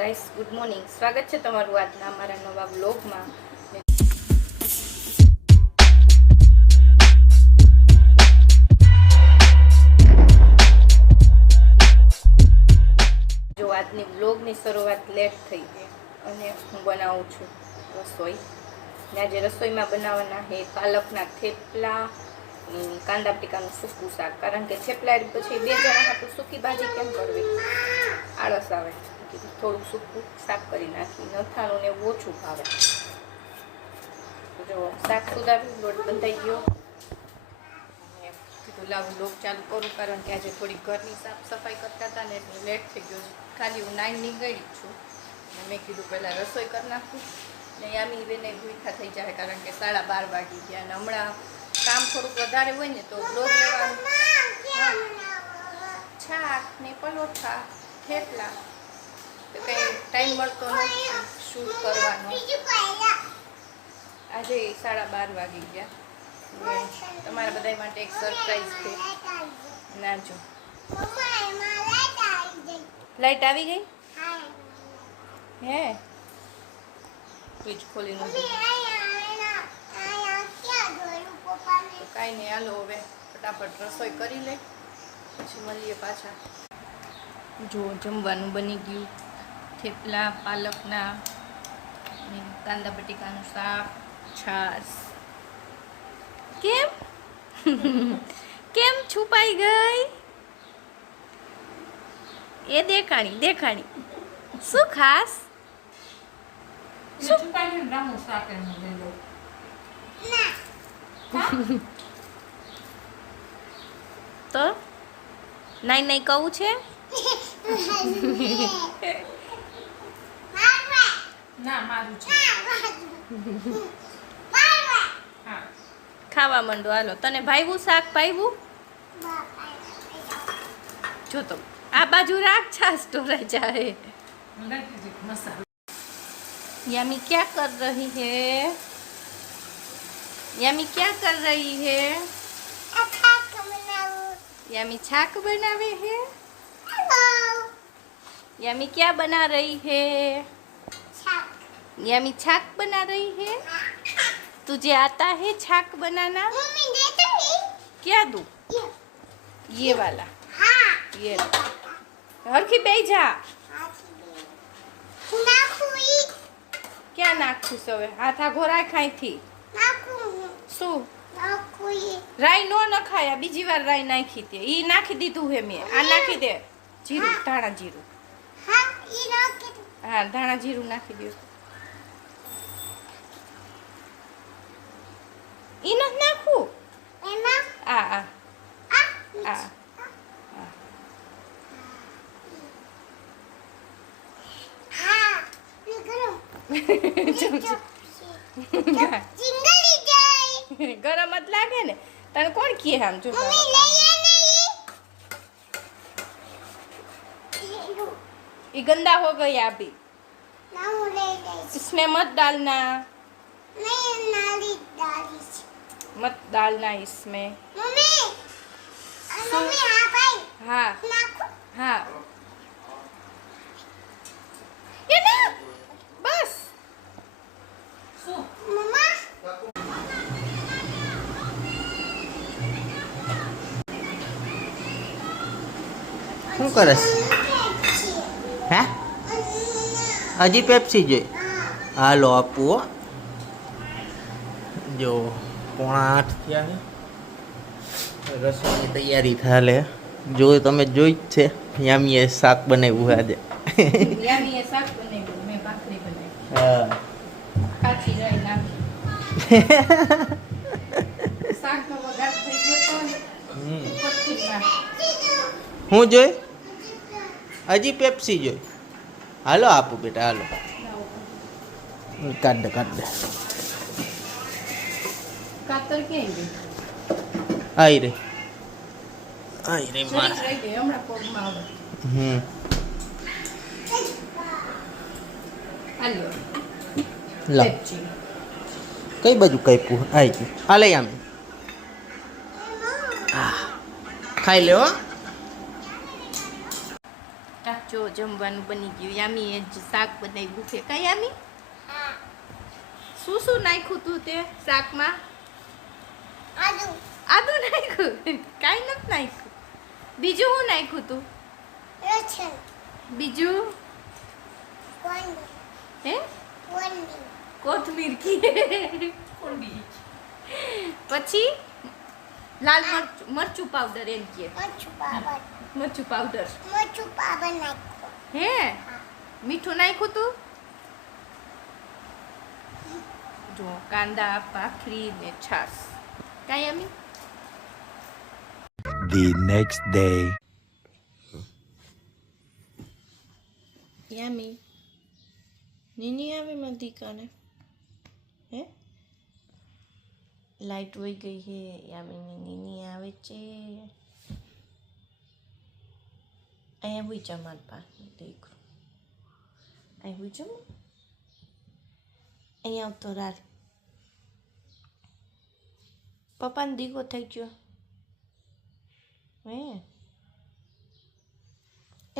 Guys, good morning. સ્વાગત છે તમારું આજના અમારા નવા વ્લોગમાં. જો આજની વ્લોગની શરૂઆત લેટ થઈ ગઈ અને હું બનાવું છું રસોઈ. ને આજે રસોઈમાં બનાવવાના છે પાલકના થેપલા, કાંદા બટેકાનું સૂકું શાક. કારણ કે થેપલા પછી બે જણા હાટું સૂકી ભાજી કેમ કરવી, આળસ આવે. થોડુંક સૂકું શાક કરી નાખી, નથાણું ને એવું ઓછું ભાવે. જો શાક સુધાર્યું, લોટ બંધાઈ ગયો. કીધું લાવું લોક ચાલુ કરું, કારણ કે આજે થોડી ઘરની સાફ સફાઈ કરતા હતા ને એટલે લેટ થઈ ગયો. ખાલી હું 9 ની ગઈ છું. મેં કીધું પહેલાં રસોઈ કરી નાખું ને યામી બેને ભૂખા થઈ જાય, કારણ કે 12:30 વાગી ગયા. અને હમણાં કામ થોડુંક વધારે હોય ને તો બ્લોગ લેવાનું, છાક ને પલોઠા થેપલા, તો કંઈ ટાઈમ મળતો નથી શૂટ કરવાનો. આજે 12:30 વાગી ગયા. તમારા બધા માટે એક સરપ્રાઈઝ છે. ના જો લાઈટ આવી ગઈ હે, સ્વિચ ખોલી નથી. કાંઈ નહીં, હાલો હવે ફટાફટ રસોઈ કરી લે, પછી મળીએ પાછા. જો જમવાનું બની ગયું, થેપલા પાલકના, કાંદા બટેકાનું શાક, છાશ. કેમ કેમ છુપાઈ ગઈ? એ દેખાણી શું ખાસ? તો નહીં કહું છે. ખાવા માંડો, હાલો. તને ભાઈવું શાક ભાઈવું? જો તો આ બાજુ રાખ, છાસ ઢોરાઈ જાય. यामी क्या कर रही है? यामी क्या कर रही है? यामी छाक बनावे है. यामी क्या बना रही है? यामी छाक बना रही है. तुझे आता है छाक बनाना? क्या दूं? ये वाला. ये हरखी बेही જા. ક્યાં નાખું હવે? હાથ આઘોરાય ખાઈથી શું રાઈ નો નખાયા? બીજી વાર રાઈ નાખી તે ઈ નાખી દીધું હે મેં. આ નાખી દે જીરું, ધાણા જીરું. હા, ધાણા જીરું નાખી દઉં. ઈ નથી નાખવું. આ ગરમ જ લાગે ને તને. કોણ કહે આમ? જો ये गंदा हो गया अभी, इसमें मत डालना. मत डालना इसमें. हाँ हाँ ये ना बस. શું કરસ? હે હજી પેપ્સી જોઈ? હાલો આપવું હો. જો 7:45 થયા છે, રસોઈની તૈયારી થાલે. જો તમે જોઈ જ છે, યામીએ શાક બનાવ્યું આજે. યામીએ શાક બનાવ્યું, મેં ભાખરી બનાવી. હા, કાચી રાઈ નાખી. શાકનો વઘાર થઈ ગયો તો ને ઉપરથી નાખી. હું જોઈ? હજી પેપ્સી જોઈ? હાલો આપું બેટા, હાલો. કાઢ દે કાતર ક્યાં ગઈ? આઈ રે માર. રહી ગઈ હમણાં પગમાં આવે. હાલ્યો લા કઈ બાજુ કાપ્યું? આવી ગયું. હાલે આમ ખાઈ લે હો. જો જમવાનું બની ગયું. યામી એ જ શાક બનાવ્યું છે. કા યામી? શું શું નાખ્યું તું તે શાકમાં? આદુ નાખ્યું? કાંઈ નથી નાખ્યું. બીજું શું નાખ્યું તું? બીજું હે કોથમીર પછી લાલ મરચું પાવડર એમ કે મરચું પાવડર હે મીઠું નાખ્યું તું? જો કાંદા ભાખરી ને છાશ. કાંઈ અમી? The next day. Yami Nini આવે મારી દીકાને હે લાઈટ વહી ગઈ હે. યામીની નીની આવે છે. અહીંયા હુઈ જા મારી પાસે દીકરો. અહીં હુઈ જા. અહીંયા આવતો રાર. પપ્પાને દીકો થઈ ગયો હે.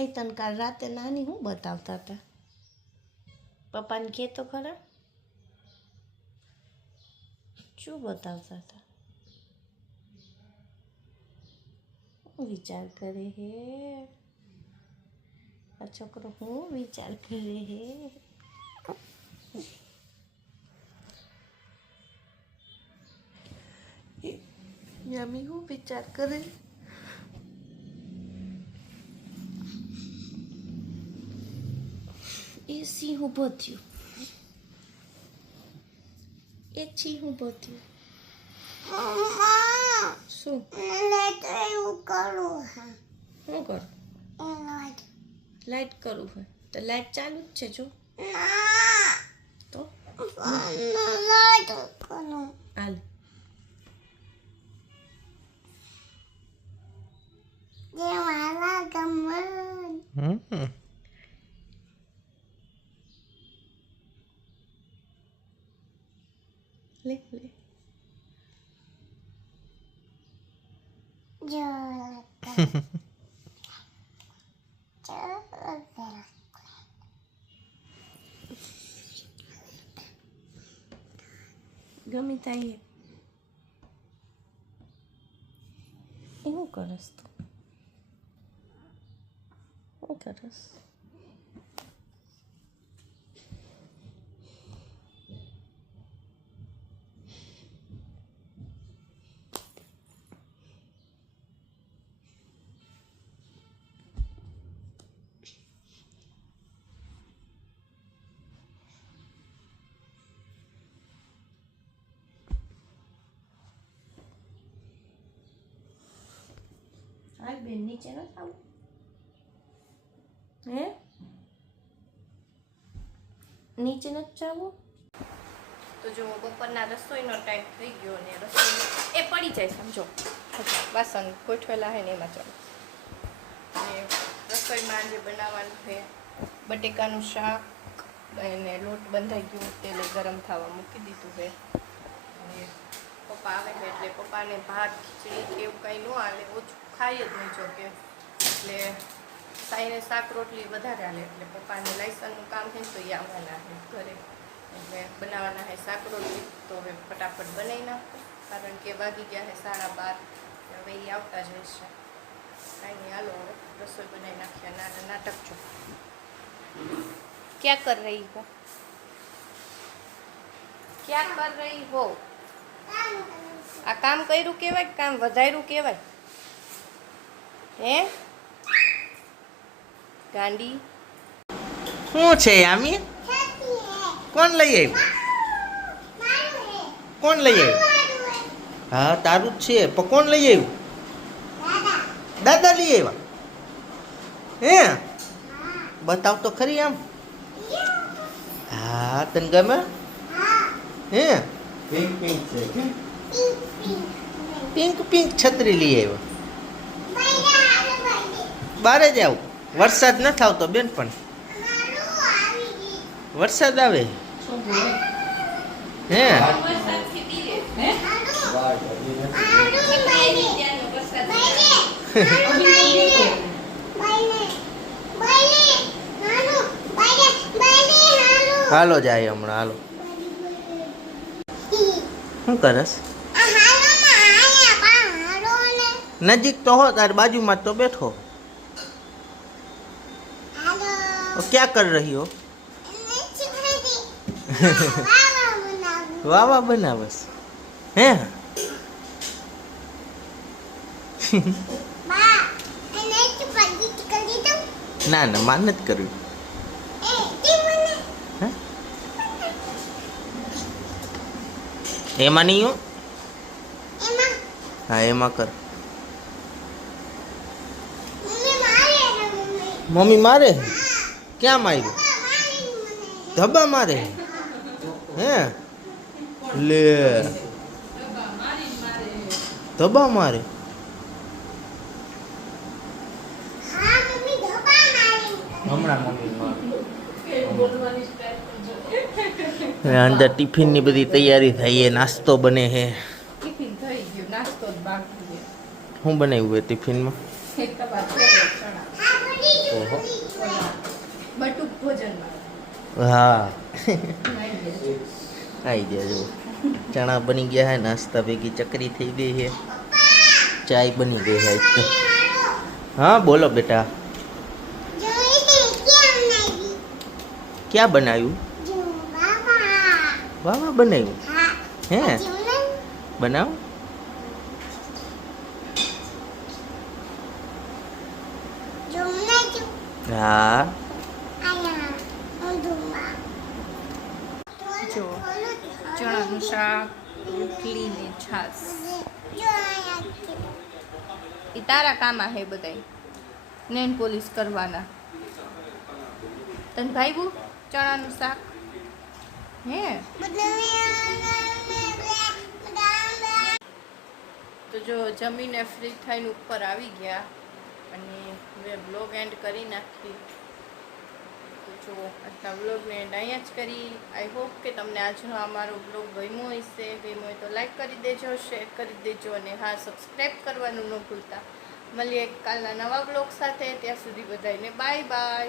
એ તને કાલ રાતે નાની હું બતાવતા હતા? પપ્પાને કહે તો ખરા શું બતાવતા હતા? હું વિચાર કરે હે આ છોકરો? હું વિચાર કરે હે? યામી હું વિચાર કરે? એ સિંહ ઊભો થયો. એ સિંહ ઊભો થયો. શું શું કર? લાઈટ કરું હોય તો લાઈટ ચાલુ જ છે. જો તો હાલ લે લે. ગમે ત્યાં એવું કરસ તો શું કરસ? હાલ બેન નીચે ન થાવ હે? નીચે નથી જવું? તો જો બપોરના રસોઈનો ટાઈમ થઈ ગયો ને રસોઈ એ પડી જાય સમજો. વાસણ ગોઠવેલા હોય ને એમાં ચાલો. અને રસોઈમાં જે બનાવવાનું છે બટેકાનું શાક અને લોટ બંધાઈ ગયો તેલે ગરમ થવા મૂકી દીધું છે. અને પપ્પા આવે છે એટલે પપ્પાને ભાત ખીચડી કે એવું કંઈ ન હાલે, ઓછું ખાઈ જ નહીં જોકે. એટલે સાઈને શાક રોટલી વધારે હાલે એટલે પપ્પાને લાયસનનું કામ છે તો એ આવવાના છે ઘરે એટલે બનાવવાના છે શાક રોટલી. તો હવે ફટાફટ બનાવી નાખો કારણ કે વાગી ગયા છે 12:30. હવે એ આવતા જ રહેશે. કાંઈ નહીં હાલો હવે રસોઈ બનાવી નાખ્યા. નાટક છો ક્યાં કર રહી હો? ક્યાં કર રહી હો? આ કામ કર્યું કહેવાય કે કામ વધાર્યું કહેવાય? હે ગાંડી? શું છે યામી? કોણ લઈ આવ્યું? કોણ લઈ આવ્યું? હા તારું જ છે પણ કોણ લઈ આવ્યું? દાદા લઈ આવ્યા હે? બતાવ તો ખરી આમ. હા તને ગમે હે? પિંક પિંક છત્રી લઈ આવ્યો. બારે જ આવું. વરસાદ ન આવતો બેન પણ વરસાદ આવે હે? હાલો જાય હમણાં હાલો. શું કરસ? નજીક તો હો તારી બાજુમાં જ તો બેઠો. ક્યાં કર રહી હો? વાવા બનાવસ હે? ના ના માર નથી કરવી. હે? એમાં નહીં હો. હા એમાં કર. મમ્મી મારે? ક્યાં માર્યું? ધબ્બા મારે હે? લે ધબ્બા મારે. હમણાં મમ્મી અંદર ટિફિનની બધી તૈયારી થઈ છે. નાસ્તો બને છે. ટિફિન થઈ ગયું, નાસ્તો જ બાકી છે. શું બનાવ્યું છે ટિફિનમાં? એક કબાબ ચણા. ઓહો બટુક ભોજનમાં હા નાઈ દેજો. આવી ગયા જો. ચણા બની ગયા છે. નાસ્તા ભેગી ચકરી થઈ ગઈ છે. ચાય બની ગઈ છે. હા બોલો બેટા. ક્યાં બનાવ્યું? વાહ બનાવ્યું હે? બનાવ. હા જો ચણાનું શાક, રોટલી ને છાશ. એ તારા કામા હે બધાય નેન પોલિશ કરવાના. તને ભાવ્યું ચણાનું શાક? હે તો જો જમીને ફ્રી થઈને ઉપર આવી ગયા અને હવે બ્લોગ એન્ડ કરી નાખી. તો જો આજના બ્લોગને એન્ડ અહીંયા જ કરી. આઈ હોપ કે તમને આજનો અમારો બ્લોગ ગમ્યો હશે. ગમ્યો હોય તો લાઈક કરી દેજો, શેર કરી દેજો અને હા સબસ્ક્રાઈબ કરવાનું ન ભૂલતા. મળીએ કાલના નવા બ્લોગ સાથે. ત્યાં સુધી બધાને બાય બાય.